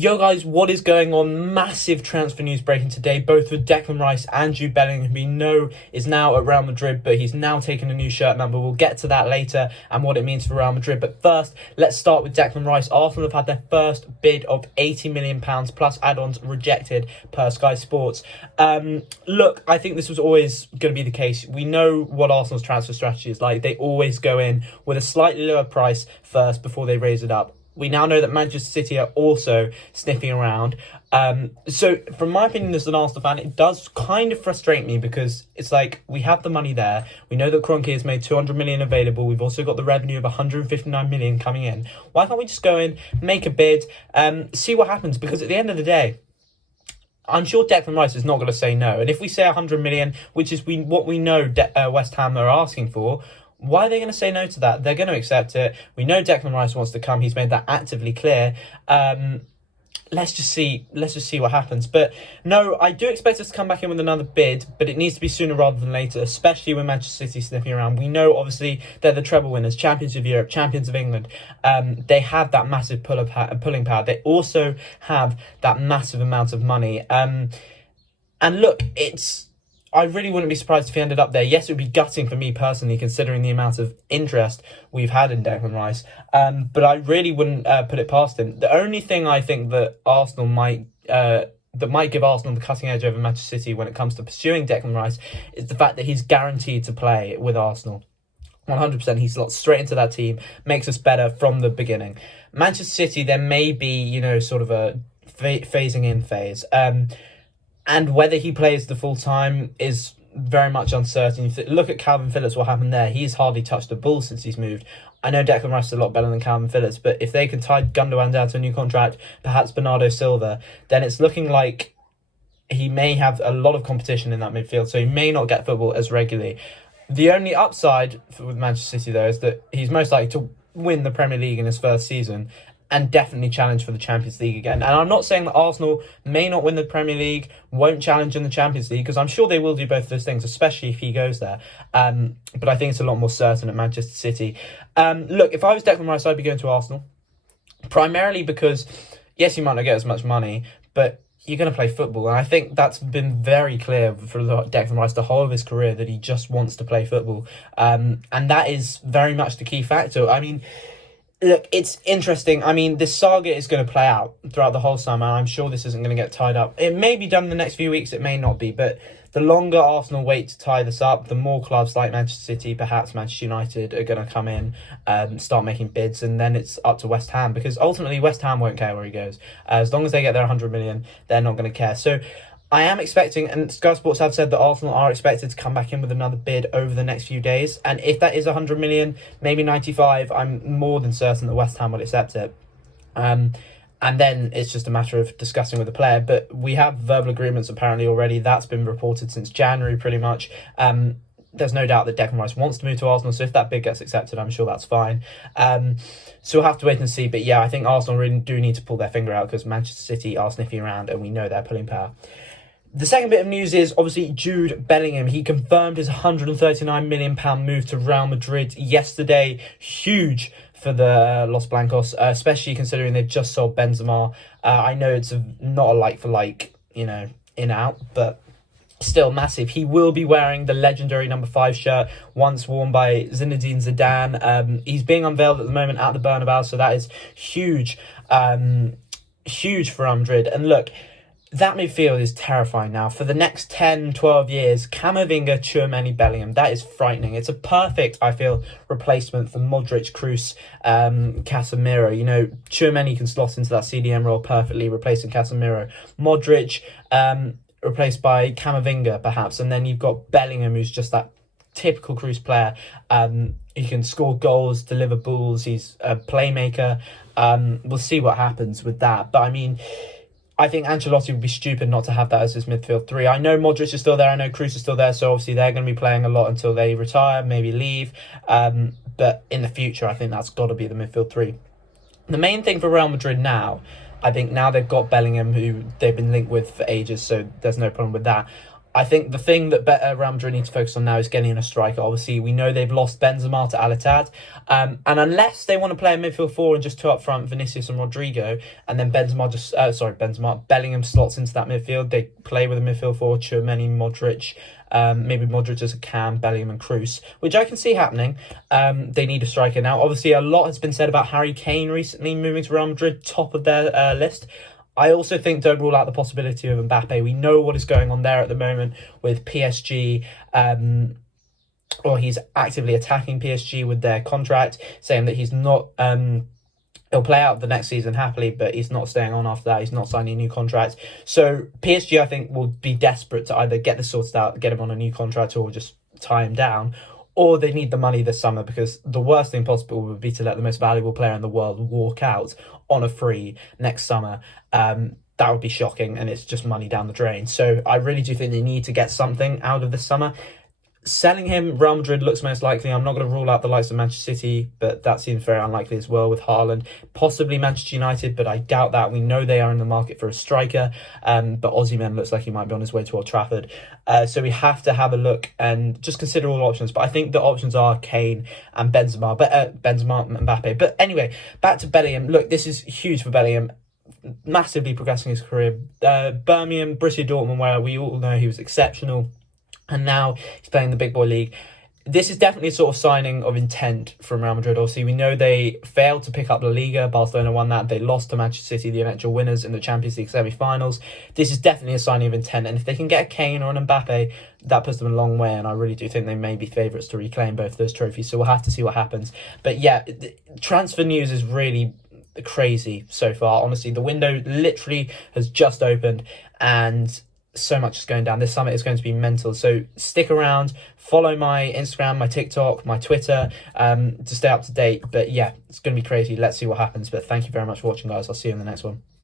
Yo guys, what is going on? Massive transfer news breaking today, both for Declan Rice and Jude Bellingham, who we know is now at Real Madrid, but he's now taken a new shirt number. We'll get to that later and what it means for Real Madrid. But first, let's start with Declan Rice. Arsenal have had their first bid of £80 million plus add-ons rejected per Sky Sports. Look, I think this was always going to be the case. We know what Arsenal's transfer strategy is like. They always go in with a slightly lower price first before they raise it up. We now know that Manchester City are also sniffing around. So from my opinion as an Arsenal fan, it does kind of frustrate me because it's like we have the money there. We know that Kroenke has made 200 million available. We've also got the revenue of 159 million coming in. Why can't we just go in, make a bid, see what happens? Because at the end of the day, I'm sure Declan Rice is not going to say no. And if we say 100 million, which is what we know West Ham are asking for, why are they going to say no to that? They're going to accept it. We know Declan Rice wants to come. He's made that actively clear. Let's just see what happens. But no, I do expect us to come back in with another bid, but it needs to be sooner rather than later, especially when Manchester City sniffing around. We know, obviously, they're the treble winners, champions of Europe, champions of England. They have that massive pulling power. They also have that massive amount of money. And look, I really wouldn't be surprised if he ended up there. Yes, it would be gutting for me personally, considering the amount of interest we've had in Declan Rice. But I really wouldn't put it past him. The only thing I think that Arsenal might give Arsenal the cutting edge over Manchester City when it comes to pursuing Declan Rice is the fact that he's guaranteed to play with Arsenal. 100%, he slots straight into that team, makes us better from the beginning. Manchester City, there may be, sort of a phasing in phase. And whether he plays the full time is very much uncertain. If you look at Calvin Phillips, what happened there, he's hardly touched a ball since he's moved. I know Declan Rice is a lot better than Calvin Phillips, but if they can tie Gundogan down to a new contract, perhaps Bernardo Silva, then it's looking like he may have a lot of competition in that midfield, so he may not get football as regularly. The only upside with Manchester City, though, is that he's most likely to win the Premier League in his first season and definitely challenge for the Champions League again. And I'm not saying that Arsenal may not win the Premier League, won't challenge in the Champions League, because I'm sure they will do both of those things, especially if he goes there. But I think it's a lot more certain at Manchester City. Look, if I was Declan Rice, I'd be going to Arsenal. Primarily because, yes, you might not get as much money, but you're going to play football. And I think that's been very clear for Declan Rice the whole of his career, that he just wants to play football. And that is very much the key factor. I mean, look, it's interesting. I mean, this saga is going to play out throughout the whole summer. I'm sure this isn't going to get tied up. It may be done in the next few weeks. It may not be. But the longer Arsenal wait to tie this up, the more clubs like Manchester City, perhaps Manchester United, are going to come in, start making bids. And then it's up to West Ham, because ultimately West Ham won't care where he goes. As long as they get their 100 million, they're not going to care. So I am expecting, and Sky Sports have said that Arsenal are expected to come back in with another bid over the next few days. And if that is 100 million, maybe 95, I'm more than certain that West Ham will accept it. And then it's just a matter of discussing with the player. But we have verbal agreements apparently already. That's been reported since January pretty much. There's no doubt that Declan Rice wants to move to Arsenal, so if that bid gets accepted, I'm sure that's fine. So we'll have to wait and see. But yeah, I think Arsenal really do need to pull their finger out, because Manchester City are sniffing around and we know they're pulling power. The second bit of news is obviously Jude Bellingham. He confirmed his £139 million move to Real Madrid yesterday. Huge for the Los Blancos, especially considering they've just sold Benzema. I know it's not a like-for-like, in-out, but still massive. He will be wearing the legendary number 5 shirt, once worn by Zinedine Zidane. He's being unveiled at the moment at the Bernabeu, so that is huge. Huge for Real Madrid. And look, that midfield is terrifying now. For the next 10, 12 years, Camavinga, Tchouaméni, Bellingham, that is frightening. It's a perfect, I feel, replacement for Modric, Kroos, Casemiro. Tchouaméni can slot into that CDM role perfectly, replacing Casemiro. Modric, replaced by Camavinga, perhaps. And then you've got Bellingham, who's just that typical Kroos player. He can score goals, deliver balls. He's a playmaker. We'll see what happens with that. But, I mean, I think Ancelotti would be stupid not to have that as his midfield 3. I know Modric is still there. I know Kroos is still there. So obviously they're going to be playing a lot until they retire, maybe leave. But in the future, I think that's got to be the midfield 3. The main thing for Real Madrid now, I think now they've got Bellingham, who they've been linked with for ages, so there's no problem with that. I think the thing that Real Madrid need to focus on now is getting a striker. Obviously, we know they've lost Benzema to Al Ittihad, and unless they want to play a midfield four and just two up front, Vinicius and Rodrigo, and then Bellingham slots into that midfield, they play with a midfield four, Tchouaméni, Modric, maybe Modric as a cam, Bellingham and Kroos, which I can see happening. They need a striker now. Obviously, a lot has been said about Harry Kane recently moving to Real Madrid, top of their list. I also think don't rule out the possibility of Mbappe. We know what is going on there at the moment with PSG, or he's actively attacking PSG with their contract, saying that he's not... he'll play out the next season happily, but he's not staying on after that. He's not signing a new contract. So PSG, I think, will be desperate to either get this sorted out, get him on a new contract, or just tie him down. Or they need the money this summer, because the worst thing possible would be to let the most valuable player in the world walk out on a free next summer. That would be shocking, and it's just money down the drain. So I really do think they need to get something out of this summer. Selling him, Real Madrid looks most likely. I'm not going to rule out the likes of Manchester City, but that seems very unlikely as well with Haaland. Possibly Manchester United, but I doubt that. We know they are in the market for a striker, but Osimhen looks like he might be on his way to Old Trafford. So we have to have a look and just consider all options. But I think the options are Kane and Benzema, and Mbappe. But anyway, back to Bellingham. Look, this is huge for Bellingham. Massively progressing his career. Birmingham, Borussia Dortmund, where we all know he was exceptional, and now he's playing the big boy league. This is definitely a sort of signing of intent from Real Madrid. Obviously, we know they failed to pick up La Liga. Barcelona won that. They lost to Manchester City, the eventual winners in the Champions League semi-finals. This is definitely a signing of intent. And if they can get a Kane or an Mbappe, that puts them a long way. And I really do think they may be favourites to reclaim both those trophies. So we'll have to see what happens. But yeah, transfer news is really crazy so far. Honestly, the window literally has just opened, and so much is going down. This summit is going to be mental. So stick around, follow my Instagram, my TikTok, my Twitter, to stay up to date. But yeah, it's going to be crazy. Let's see what happens. But thank you very much for watching, guys. I'll see you in the next one.